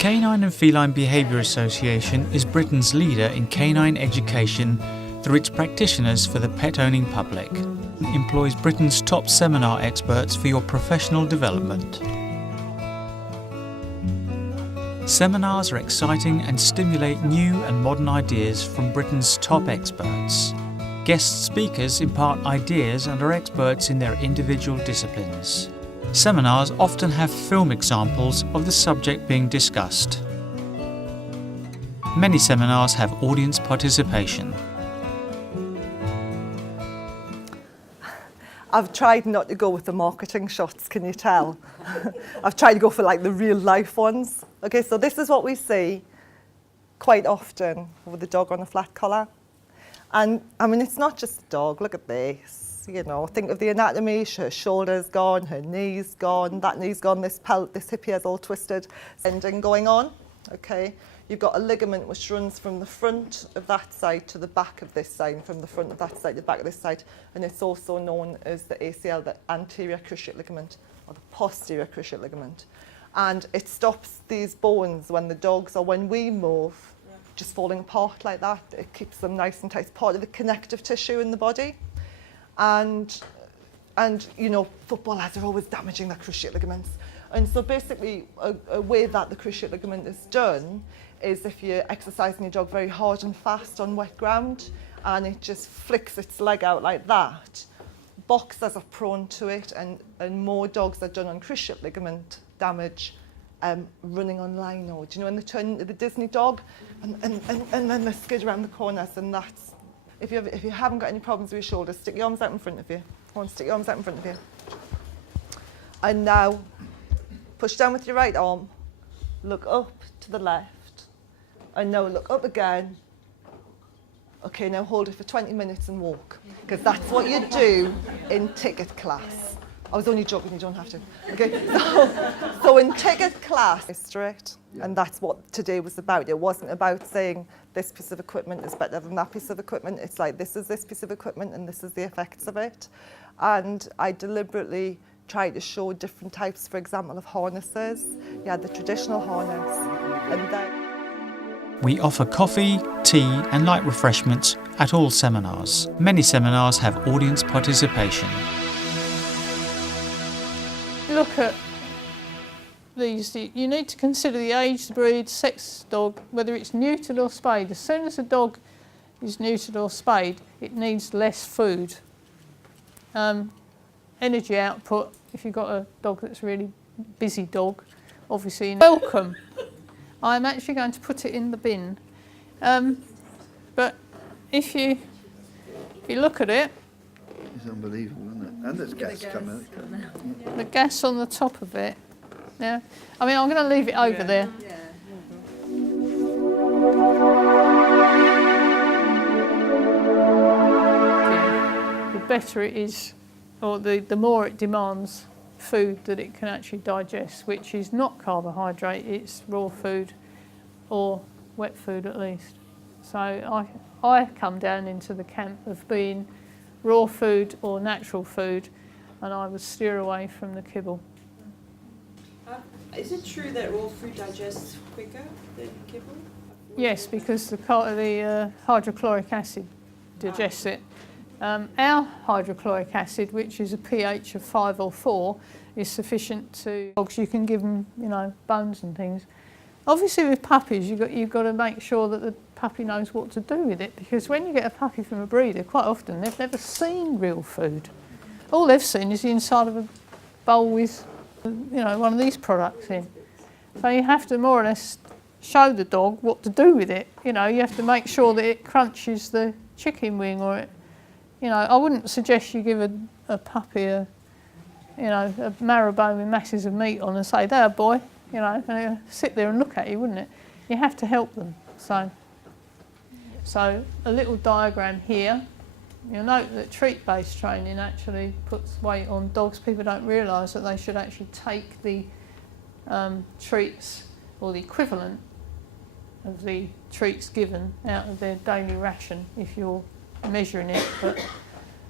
Canine and Feline Behaviour Association is Britain's leader in canine education through its practitioners for the pet-owning public. It employs Britain's top seminar experts for your professional development. Seminars are exciting and stimulate new and modern ideas from Britain's top experts. Guest speakers impart ideas and are experts in their individual disciplines. Seminars often have film examples of the subject being discussed. Many seminars have audience participation. I've tried not to go with the marketing shots, can you tell? I've tried to go for like the real life ones. Okay, so this is what we see quite often with the dog on a flat collar. And I mean, it's not just a dog, look at this. You know, think of the anatomy, her shoulder's gone, her knee's gone, that knee's gone, this hip here's all twisted. Ending going on, okay? You've got a ligament which runs from the front of that side to the back of this side, and from the front of that side to the back of this side, and it's also known as the ACL, the anterior cruciate ligament, or the posterior cruciate ligament. And it stops these bones when the dogs, or when we move, just falling apart like that. It keeps them nice and tight. It's part of the connective tissue in the body. And you know, footballers are always damaging their cruciate ligaments. And so basically, a way that the cruciate ligament is done is if you're exercising your dog very hard and fast on wet ground, and it just flicks its leg out like that. Boxers are prone to it, and more dogs are done on cruciate ligament damage running on lino. Do you know when they turn into the Disney dog, and then they skid around the corners, and that's. If you haven't got any problems with your shoulders, stick your arms out in front of you. Go on, stick your arms out in front of you. And now, push down with your right arm, look up to the left, and now look up again. Okay, now hold it for 20 minutes and walk, because that's what you do in ticket class. I was only joking, you don't have to. Okay, so in ticket class, straight, and that's what today was about. It wasn't about saying this piece of equipment is better than that piece of equipment. It's like this is this piece of equipment and this is the effects of it. And I deliberately tried to show different types, for example, of harnesses. You had the traditional harness, and then We offer coffee, tea and light refreshments at all seminars. Many seminars have audience participation. Look at these, you need to consider the age, the breed, sex dog, whether it's neutered or spayed. As soon as a dog is neutered or spayed, it needs less food. Energy output, if you've got a dog that's a really busy dog, obviously welcome. I'm actually going to put it in the bin. But if you look at it, it's unbelievable, isn't it? And there's gas coming out. the gas on the top of it, yeah. I mean, I'm going to leave it over there. The better it is, or the more it demands food that it can actually digest, which is not carbohydrate, it's raw food or wet food at least. So I come down into the camp of being raw food or natural food, and I would steer away from the kibble. Is it true that raw food digests quicker than kibble? Yes, because the hydrochloric acid digests it. Our hydrochloric acid, which is a pH of 5 or 4, is sufficient to dogs. You can give them, you know, bones and things. Obviously, with puppies, you've got to make sure that the puppy knows what to do with it, because when you get a puppy from a breeder, quite often they've never seen real food. All they've seen is the inside of a bowl with, you know, one of these products in. So you have to more or less show the dog what to do with it. You know, you have to make sure that it crunches the chicken wing, or it, you know, I wouldn't suggest you give a puppy a marrow bone with masses of meat on and say, there boy, you know, and they'll sit there and look at you, wouldn't it? You have to help them. So a little diagram here. You'll note that treat-based training actually puts weight on dogs. People don't realise that they should actually take the treats, or the equivalent of the treats given, out of their daily ration if you're measuring it. But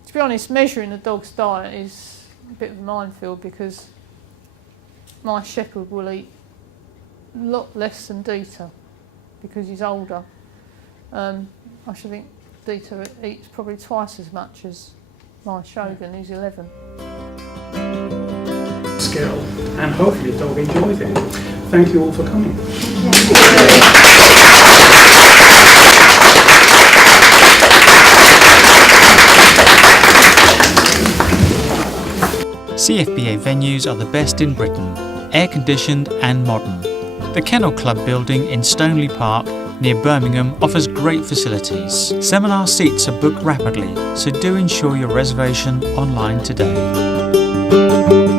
to be honest, measuring a dog's diet is a bit of a minefield, because my shepherd will eat lot less than Dieter because he's older. I should think Dieter eats probably twice as much as my Shogun, who's 11. Skill, and hopefully the dog enjoys it. Thank you all for coming. CFBA venues are the best in Britain, air-conditioned and modern. The Kennel Club building in Stoneleigh Park near Birmingham offers great facilities. Seminar seats are booked rapidly, so do ensure your reservation online today.